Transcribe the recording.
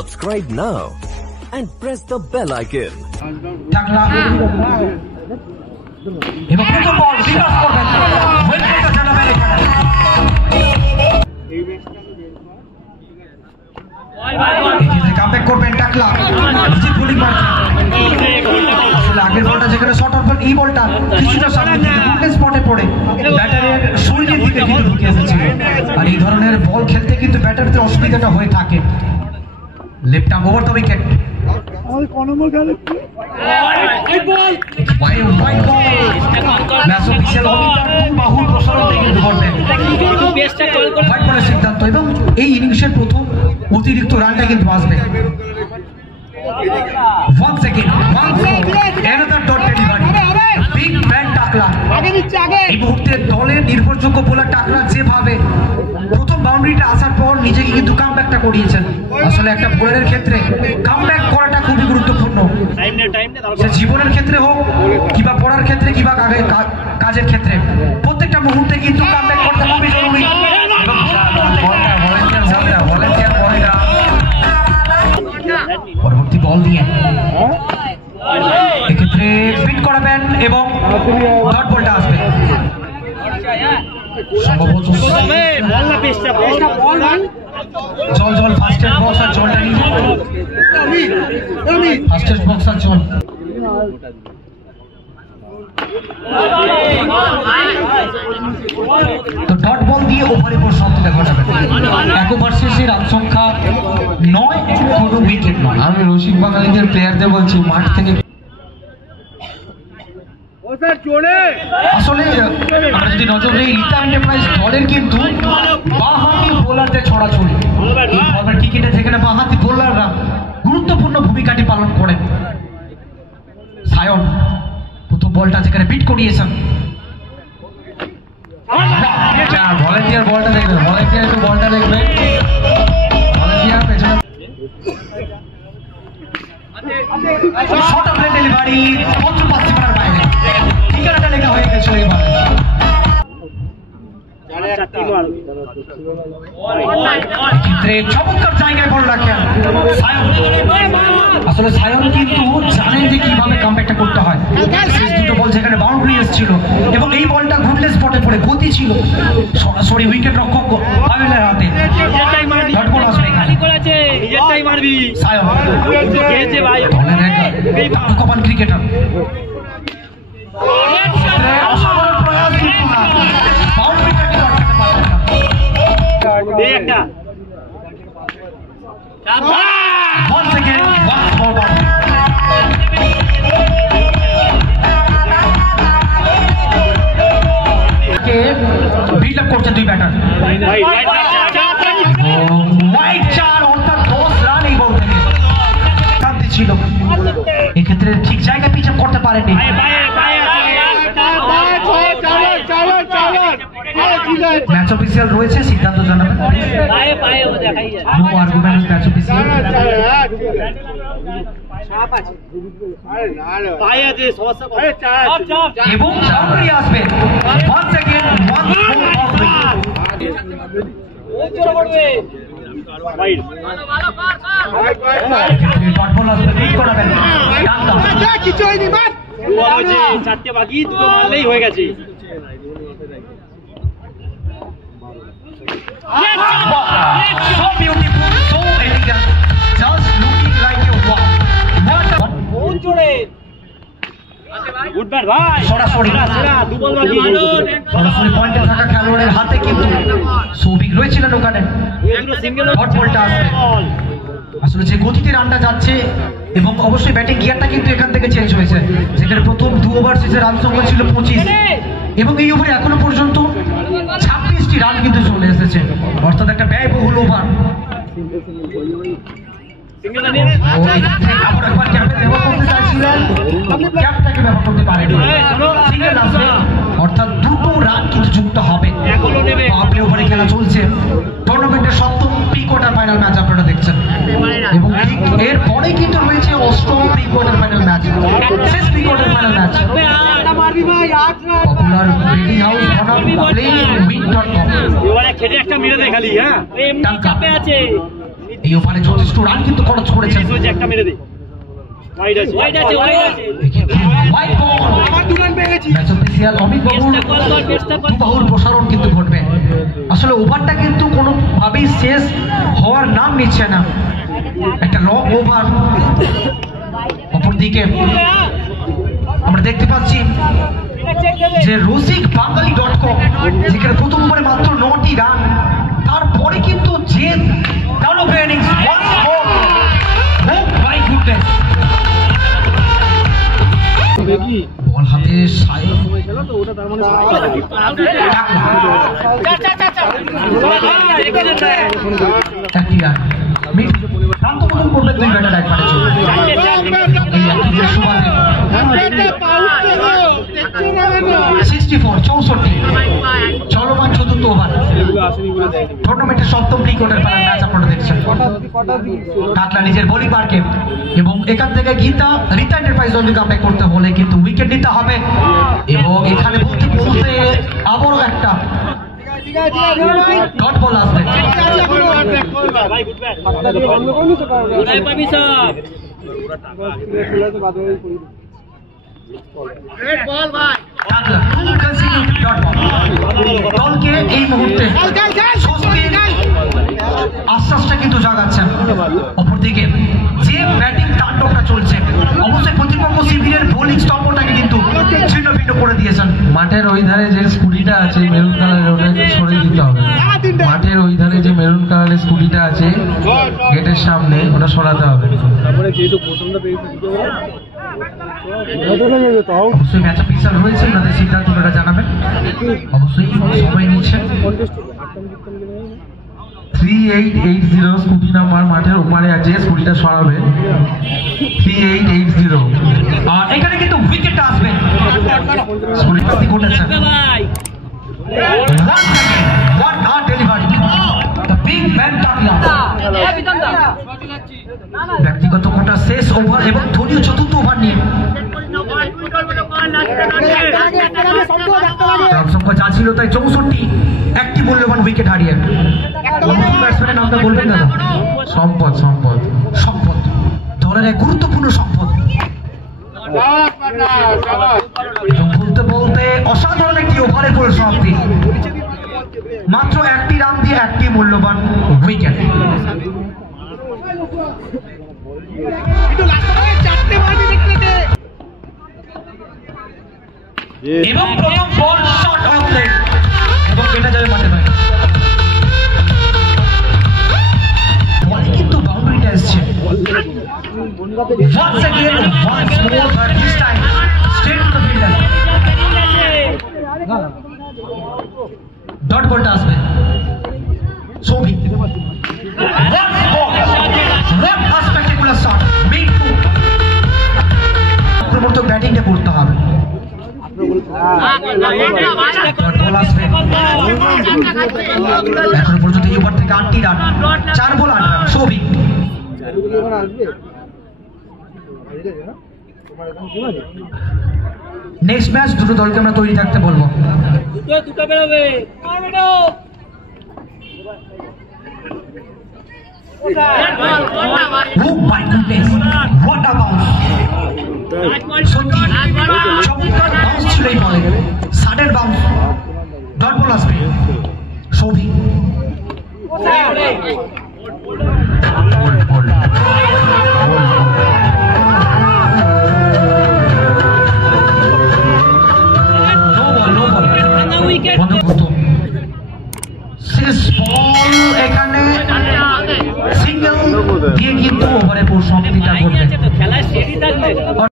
Subscribe now and press the bell icon. Comeback করবেন টাকলা নিচে বোলিং মারছে আসলে আগের বলটা যেখানে শর্ট অফ এই বলটা কিছুটা সামনে থেকে গুডনেস স্পটে পড়ে ব্যাটারের শরীরের দিকে কিন্তু ঢুকে এসেছে আর এই ধরনের বল খেলতে কিন্তু ব্যাটারদের অসুবিধাটা হয়ে থাকে left arm over the wicket সিদ্ধান্ত এবং এই ইনিংসের প্রথম অতিরিক্ত রানটা কিন্তু আসবে এই মুহূর্তে দলের নির্ভরযোগ্য বোলার টাকলা যেভাবে প্রথম বাউন্ডারিটা আসার পর নিজেকে কিন্তু কামব্যাকটা করিয়েছেন আসলে একটা বোলারের ক্ষেত্রে কামব্যাক করাটা খুবই গুরুত্বপূর্ণ সে জীবনের ক্ষেত্রে হোক কিংবা পড়ার ক্ষেত্রে কিংবা কাজের ক্ষেত্রে প্রত্যেকটা মুহূর্তে কিন্তু কামব্যাক করতে খুবই জরুরি পরবর্তী বল দিয়ে এক্ষেত্রে ফিট করাবেন এবং ডট বলটা আসবে সম্ভবত জল জল ফার্স্টের বক্স আর জলটা নিয়ে ফার্স্টের বক্স আর জল তো ডট বল দিয়ে ওভারে পরিসমাপ্তিটা ঘটাবে এক ওভার শেষে রান সংখ্যা 9 কোনো উইকেট নয় আমি রসিক বাঙালিদের প্লেয়ারদের বলছি মাঠ থেকে আসলে আমরা যদি নজর দিই রিতা এন্টারপ্রাইজ দলের কিন্তু বাঁহাতি বোলারদের ছড়াছড়ি ক্রিকেটে যেখানে বাঁহাতি বোলাররা গুরুত্বপূর্ণ ভূমিকাটি পালন করেন সায়ন প্রথম বলটা যেখানে বিট করিয়েছেন ভলেন্টিয়ার বলটা দেখবেন ভলেন্টিয়ার একটু বলটা দেখবেন ভলেন্টিয়ার পেছনে শর্ট অফ ডেলিভারি প্রচুর পাচ্ছি পারার বাইরে ঠিকানাটা লেখা হয়ে গেছিল এবার চমৎকার জায়গায় বল রাখেন আসলে সায়ন কিন্তু জানেন যে কিভাবে কামব্যাকটা করতে হয় শেষ দুটো বল যেখানে বাউন্ডারি এসেছিল এবং এই বলটা গুডনেস স্পটে পড়ে গতি ছিল সরাসরি উইকেট রক্ষক পাভেলের হাতে ডট বল আসবে এখানে সায়ন কপাল ক্রিকেটার অসাধারণ প্রয়াস কিন্তু না বাউন্ডারিটাকে আটকাতে পারবে না once again one more ball কে বিল্ড আপ করছে দুই ব্যাটার ওয়াইড চার অর্থাৎ 10 রান এই বল থেকে শান্তি ছিল এক্ষেত্রে ঠিক জায়গায় পিচ আপ করতে পারেনি ম্যাচ অফিসিয়াল রয়েছে সিদ্ধান্ত জানাবেন নো আর্গুমেন্ট ম্যাচ অফিসিয়াল এবং বাউন্ডারি আসবে once again one more boundary dot ball আসবে বিট করাবেন টাকা কিছু হয়নি বাট চারটে বাকি দুটো মারলেই হয়ে গেছে so beautiful, so elegant, just looking like a wow. What a good bat bhai. সরাসরি পয়েন্টে থাকা খেলোয়াড়ের হাতে কিন্তু সৌভিক রয়েছিলেন ওখানে ডট বলটা আসবে আসলে যে গতিতে রানটা যাচ্ছে এবং অবশ্যই ব্যাটিং গিয়ারটা কিন্তু এখান থেকে চেঞ্জ হয়েছে যেখানে প্রথম 2 ওভার শেষে রান সংখ্যা ছিল 25 এবং এই ওভারে এখনো পর্যন্ত 26টি রান কিন্তু চলে এসেছে অর্থাৎ একটা ব্যয়বহুল ওভার আবার একবার ক্যাপে ব্যবহার করতে চাইছিলেন ক্যাপটাকে ব্যবহার করতে পারেনি সিঙ্গেল আসবে অর্থাৎ দুটো রান কিন্তু যুক্ত হবে পাওয়ার ওভারে খেলা চলছে টুর্নামেন্টের সপ্তম প্রি কোয়ার্টার ফাইনাল ম্যাচ আপনারা দেখছেন এবং ঠিক এরপরে কিন্তু রয়েছে অষ্টম প্রি কোয়ার্টার ফাইনাল ম্যাচ শেষ pre quarter final match popular breeding house প্লেইংwin.com এবারে খেটে একটা মেরে দেখালি হ্যাঁ এমনি চাপে আছে এই ওভারে যথেষ্ট রান কিন্তু খরচ করেছেন। প্রসারণ কিন্তু ঘটবে। আসলে ওভারটা কিন্তু কোনোভাবেই শেষ হওয়ার নাম নিচ্ছে না, একটা লং ওভার। অপরদিকে আমরা দেখতে পাচ্ছি যে রসিক বাঙালি.com যেখানে প্রথম ওভারে মাত্র 9টি রান, তারপরে কিন্তু যে দানব ইনিংস বল হাতে চলমান চতুর্থ ওভার টুর্নামেন্টের সপ্তম প্রি কোয়ার্টার ফাইনাল ম্যাচ আপনারা দেখছেন। কাটলা নিজের বোলিং মার্কে এবং এখান থেকে রিতা এন্টারপ্রাইজ দলকে কামব্যাক করতে হলে কিন্তু উইকেট নিতে হবে। এবং এখানে বলতে বলতে আবারও একটা ডট বল আসবে। দলকে এই মুহূর্তে আশ্বাসটা কিন্তু জাগাচ্ছেন। অপরদিকে যে ব্যাটিং তাণ্ডবটা চলছে, অবশ্যই প্রতিপক্ষ শিবিরের বোলিং স্তম্ভটাকে কিন্তু ছিন্ন ভিন্ন করে দিয়েছেন। মাঠের ওই ধারে যে স্কুটিটা আছে মেরুন কালারের, ওটাকে সরিয়ে দিতে হবে। মাঠের ওই ধারে যে মেরুন কালারের স্কুটিটা আছে গেটের সামনে, ওটা সরাতে হবে। অবশ্যই ম্যাচ অফিসার রয়েছে, ওনাদের সিদ্ধান্ত ওনারা জানাবেন। অবশ্যই সময় নিচ্ছেন। 3880 স্কুটি নাম্বার মাঠের ওপারে আছে, স্কুটিটা সরাবে। 3880 আর এখানে কিন্তু উইকেট আসবে। স্কুটিটা ঘটেছে। What a delivery! The big man Takla. ব্যক্তিগত কোটা শেষ ওভার এবং ধোনিও চতুর্থ ওভার নিয়ে সংখ্যা যা ছিল তাই 64, একটি মূল্যবান উইকেট হারিয়ে। ব্যাটসম্যানের নামটা বলবেন না? সম্পদ দলের এক গুরুত্বপূর্ণ সম্পদ। বলতে বলতে অসাধারণ একটি ওভারের পরিসমাপ্তি, মাত্র একটি রান দিয়ে একটি মূল্যবান উইকেট। এবং প্রথম বল শট অফ লেগ এবং এটা যাবে মাঠে ভাই। বলে কিন্তু বাউন্ডারিটা এসছে। Once again, once more, but this time straight to the fielder. Dot ball আসবে। Sobi. What a spectacular shot. Mid to. Promote ব্যাটিংটা করতে হবে। Dot ball আসবে। এখন পর্যন্ত এই ওভার থেকে 8টি রান, 4 বল 8 রান। Sobi. নেক্সট ম্যাচ দুটো দলকে আমরা তৈরি থাকতে বলবো। দুটো বেরোবে। Oh my goodness, what a bounce! সত্যি চমৎকার বাউন্স ছিল এই বলে, সাডেন বাউন্স। ডট বল আসবে। সৌভি এখানে সিঙ্গেল দিয়ে কিন্তু ওভারে পরিসমাপ্তিটা ঘটবে।